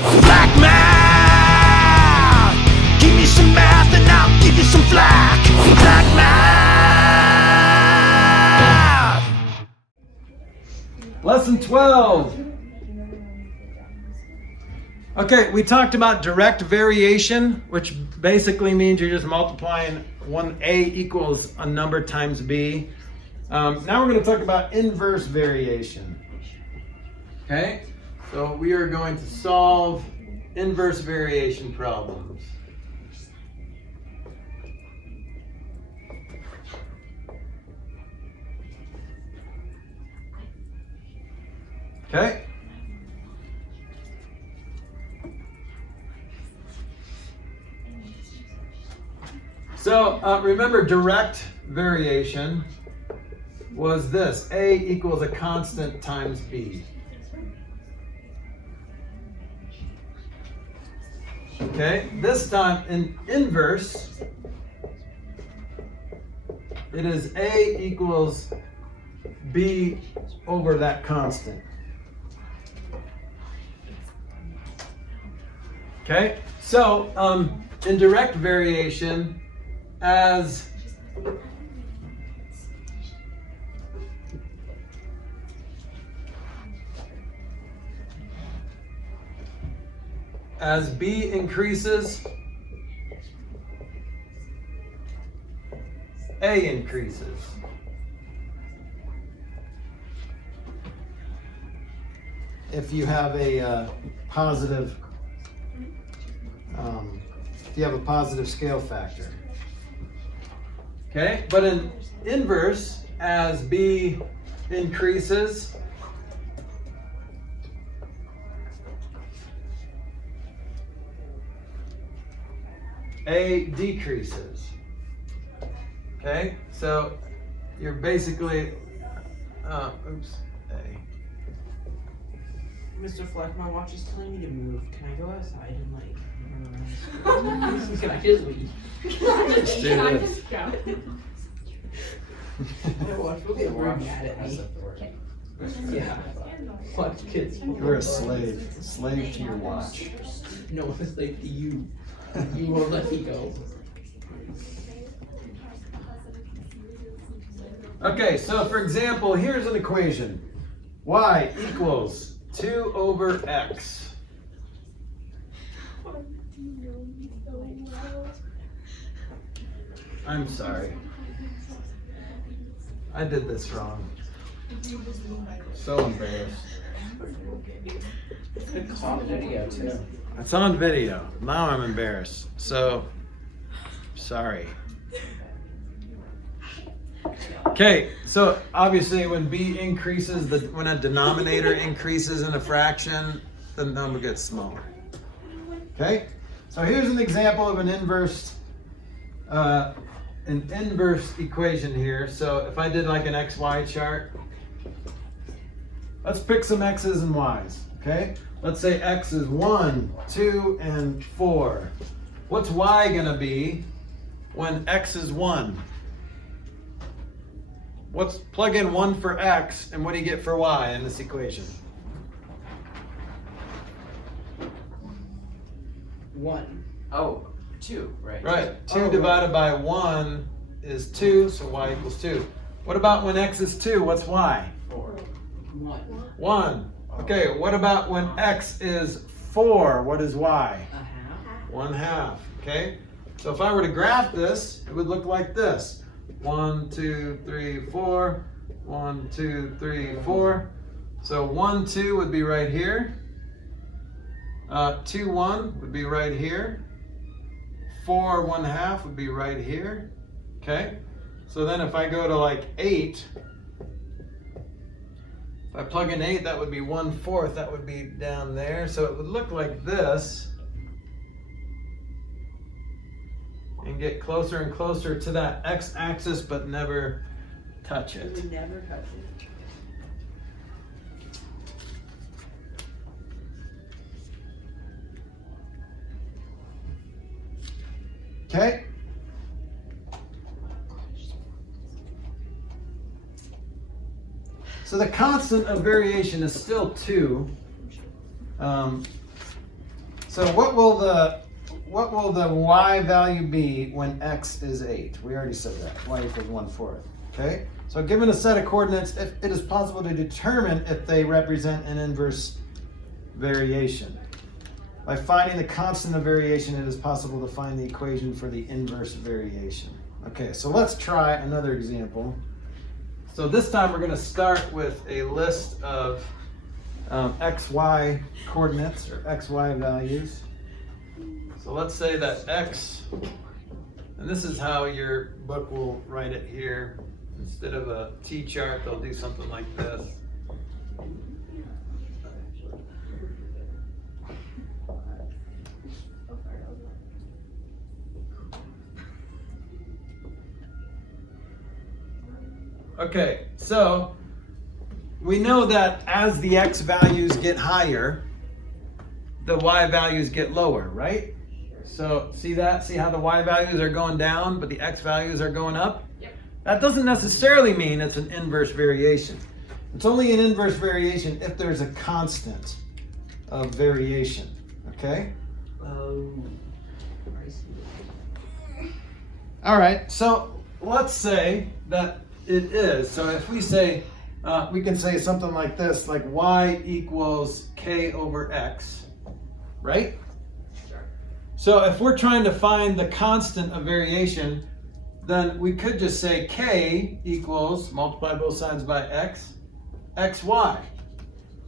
Flack math! Give me some math and I'll give you some flack. Flack math! Lesson 12. Okay, we talked about direct variation, which basically means you're just multiplying A equals a number times B. Now we're going to talk about inverse variation. Okay, so we are going to solve inverse variation problems. Okay. So remember, direct variation was this: A equals a constant times B. Okay, this time in inverse, it is A equals B over that constant. Okay, so in direct variation, as B increases, A increases. If you have a positive scale factor. Okay, but in inverse, as B increases, A decreases. Okay, so you're basically, A. Mr. Flack, my watch is telling me to move. Can I go outside and run around? Can I just leave? Can I just go? My watch will get very mad at me. Yeah. Watch kids. You're a slave to your watch. No, I'm a slave to you. You won't let me go. Okay, so for example, here's an equation. Y equals 2 over X. I'm sorry. I did this wrong. So embarrassed. It's on video too. It's on video. Now I'm embarrassed. So, sorry. Okay, so obviously when B increases, when a denominator increases in a fraction, the number gets smaller. Okay, so here's an example of an inverse equation here. So if I did like an XY chart, let's pick some X's and Y's. Okay, let's say X is 1, 2, and 4. What's Y gonna be when X is 1? Plug in 1 for X, and what do you get for Y in this equation? 1. Oh, 2, right? Right, 2 divided by 1 is 2, so Y equals 2. What about when X is 2, what's Y? 4. 1. 1. Okay, what about when X is 4, what is Y? 1/2. 1/2, okay? So if I were to graph this, it would look like this. 1, 2, 3, 4. 1, 2, 3, 4. So 1, 2 would be right here. 2, 1 would be right here. 4, 1/2 would be right here. Okay? So then if I go to like 8, if I plug in 8, that would be 1/4. That would be down there. So it would look like this. And get closer and closer to that x-axis, but never touch it. You would never touch it. Okay? So the constant of variation is still 2. So what will the y value be when x is 8? We already said that. Y equals 1/4. Okay? So given a set of coordinates, it is possible to determine if they represent an inverse variation. By finding the constant of variation, it is possible to find the equation for the inverse variation. Okay, so let's try another example. So this time we're going to start with a list of xy coordinates or xy values. So let's say that x, and this is how your book will write it here. Instead of a T-chart, they'll do something like this. Okay, so we know that as the x values get higher, the y values get lower, right? So see that? See how the y values are going down, but the x values are going up? Yep. That doesn't necessarily mean it's an inverse variation. It's only an inverse variation if there's a constant of variation, okay? Oh. I see. All right, so let's say that it is. So if we say, we can say something like this, like y equals k over x, right? Sure. So if we're trying to find the constant of variation, then we could just say k equals, multiply both sides by x, xy.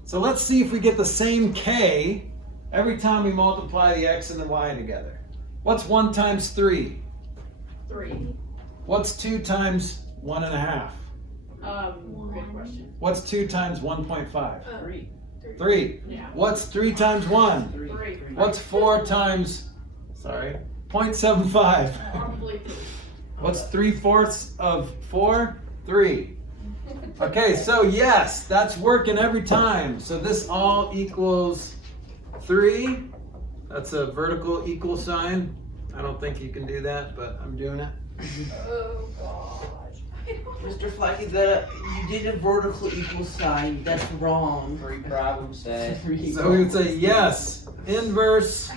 So let's see if we get the same k every time we multiply the x and the y together. What's 1 times 3? 3. What's 2 times 1.5? Good question. What's 2 times 1.5? 3. 3. Yeah. What's 3 times 1? 3. 3. What's 4 times, 0.75? Probably 3. What's 3/4 of 4? 3. Okay, so yes, that's working every time. So this all equals 3. That's a vertical equal sign. I don't think you can do that, but I'm doing it. Oh gosh. Mr. Flack, you did a vertical equal sign. That's wrong. 3 problem set. So we would say yes, inverse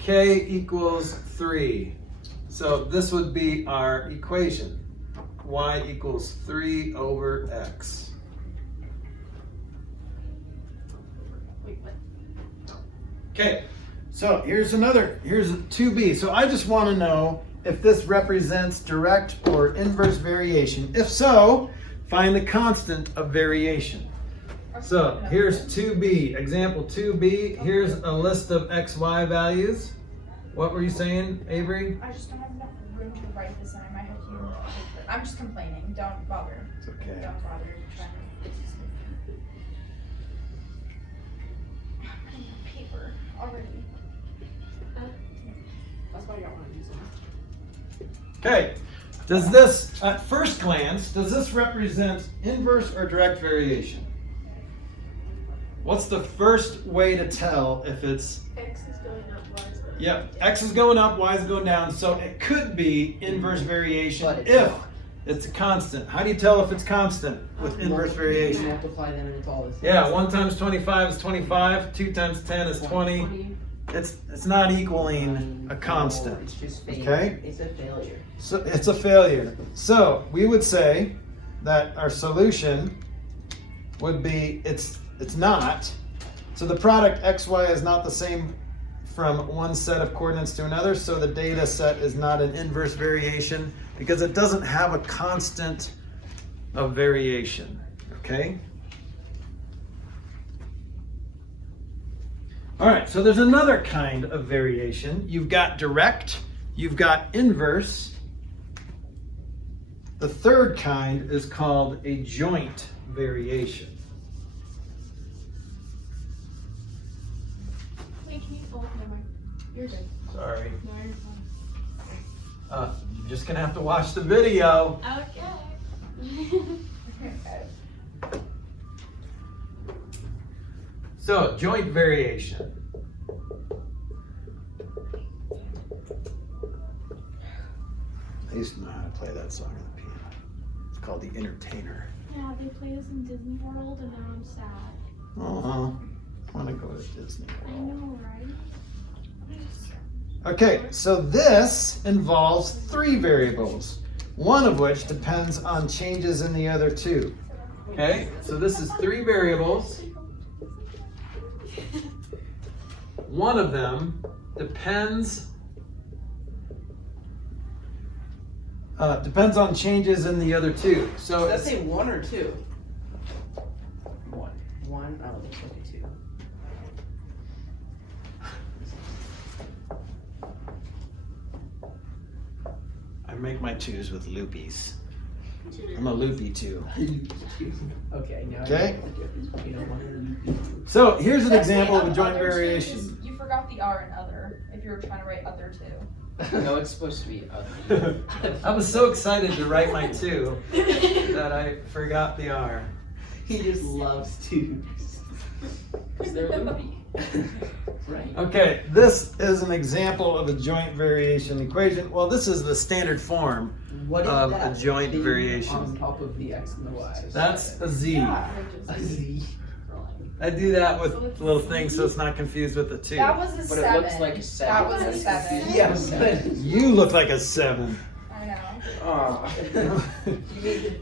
k equals 3. So this would be our equation. Y equals 3 over x. Wait, what? Okay, so here's 2b. So I just want to know if this represents direct or inverse variation. If so, find the constant of variation. So here's 2b, example 2b. Here's a list of xy values. What were you saying, Avery? I just don't have enough room to write this in. I might have to. I'm just complaining. Don't bother. It's okay. Don't bother trying to. I'm running out of paper already. That's why I got one of these ones. Okay, does this, at first glance, does this represent inverse or direct variation? What's the first way to tell if it's, X is going up, Y is going yep, x is going up, y is going down, so it could be inverse variation But it's if not. it's a constant. How do you tell if it's constant with inverse variation? Multiply them and it's all the same. Yeah, 1 times 25 is 25, 2 times 10 is 20. 20. It's not equaling a It's constant. just failure. Okay. It's a failure. So it's a failure. So we would say that our solution would be it's not. So the product xy is not the same from one set of coordinates to another, so the data set is not an inverse variation because it doesn't have a constant of variation. Okay? All right, so there's another kind of variation. You've got direct, you've got inverse. The third kind is called a joint variation. Wait, can you? Oh, never mind. You're good. Sorry. No, you're fine. You're just gonna have to watch the video. Okay. So, joint variation. I used to know how to play that song on the piano. It's called The Entertainer. Yeah, they play this in Disney World, and now I'm sad. Uh-huh. want to go to Disney. I know, right? Okay, so this involves 3 variables, one of which depends on changes in the other 2. Okay, so this is 3 variables. One of them depends on changes in the other 2. So Does that it's, say 1 or 2? 1. 1? Oh, looks like a 2. I make my 2s with loopies. I'm a loopy 2. Okay, now Okay. I get the difference between a 1 and a 2. So here's an That's the example of a joint other two, variation. just- You forgot the R in other, if you were trying to write other too. No, it's supposed to be other. I was so excited to write my 2 that I forgot the R. He just loves 2s. Because they're loopy. Right. Okay, this is an example of a joint variation equation. Well, this is the standard form. What is Of that a joint thing variation. on top of the x and the y's? That's a Z. A z. I do that with little things so it's not confused with the 2. That was a But 7. it looks like a 7. That was a 7. Yeah, but. You look like a 7. I know. Aw. You need to.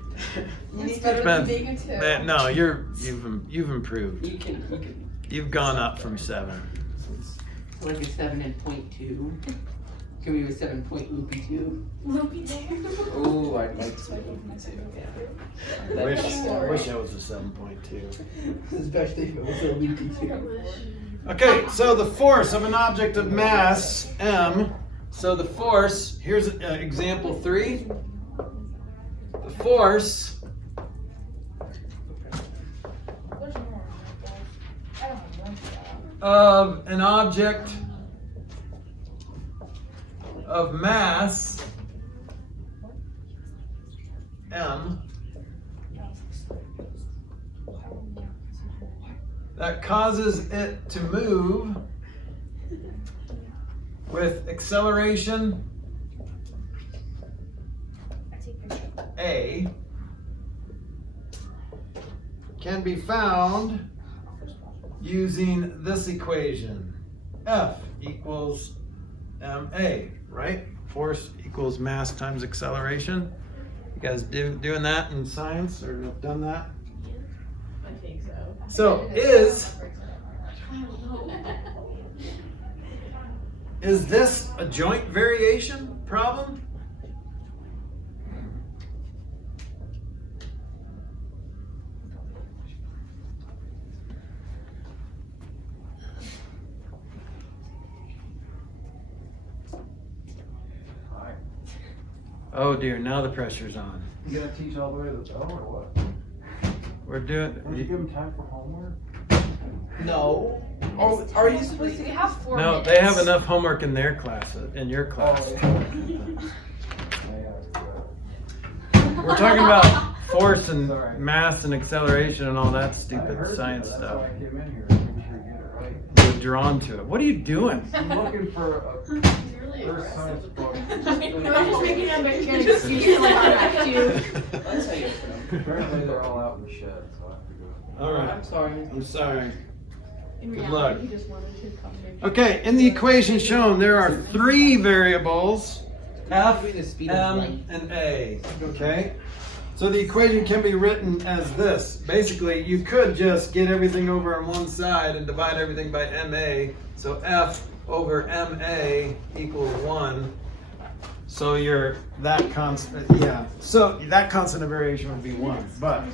It's better But- than being a 2. No, you've improved. You can You've gone up from 7. like a 7 and point 2. Can we do a 7 point loopy 2? Oh, I'd like to say loopy 2. I wish I was a 7.2. Especially if it was a loopy 2. Okay, so the force of an object of mass m. So the force, here's example 3. The force There's more. I don't know when to of an object of mass m that causes it to move with acceleration a can be found using this equation. F equals ma, right? Force equals mass times acceleration. You guys doing that in science or have done that? I think so. So is this a joint variation problem? Oh dear, now the pressure's on. You gonna teach all the way to the bell or what? We're doing. Did you give them time for homework? No. Are you supposed to We get have 4 No, minutes. they have enough homework in their class, in your class. We're talking about force and mass and acceleration and all that stupid science That's stuff. why I came in here, making sure you get it right. You're drawn to it. What are you doing? I'm looking for a Really first science book. I'm just making up an excuse like I have to. That's how you Apparently they're all out in the shed, so I have to go. All I'm right. sorry. I'm sorry. In Good reality, luck. he just wanted to come here. Okay, in the equation shown, there are 3 variables, F, Maybe the speed of M, light. and A. Okay? So the equation can be written as this. Basically, you could just get everything over on one side and divide everything by MA. So F over MA equals 1. So that constant, So that constant of variation would be 1. But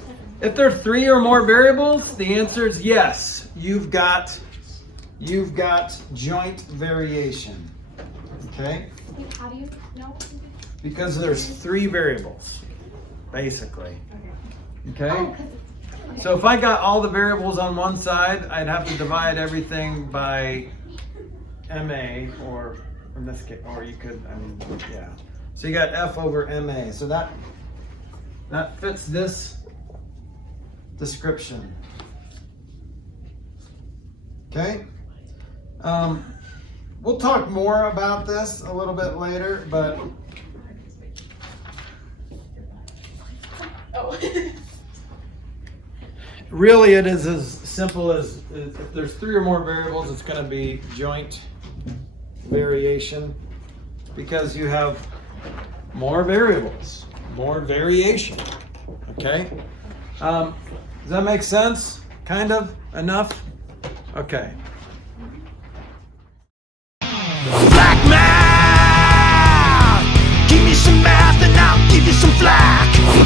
if there are 3 or more variables, the answer is yes. You've got joint variation. Okay? How do you know? Because there's 3 variables, basically. Okay? Oh, 'cause So if I got all the variables on one side, I'd have to divide everything by MA, or in this case, or you could, yeah. So you got F over MA. So that fits this description. Okay? We'll talk more about this a little bit later, but Oh. really it is as simple as if there's 3 or more variables, it's going to be joint variation because you have more variables, more variation. Okay? Does that make sense? Kind of? Enough? Okay. Black math, give me some math and I'll give you some flack.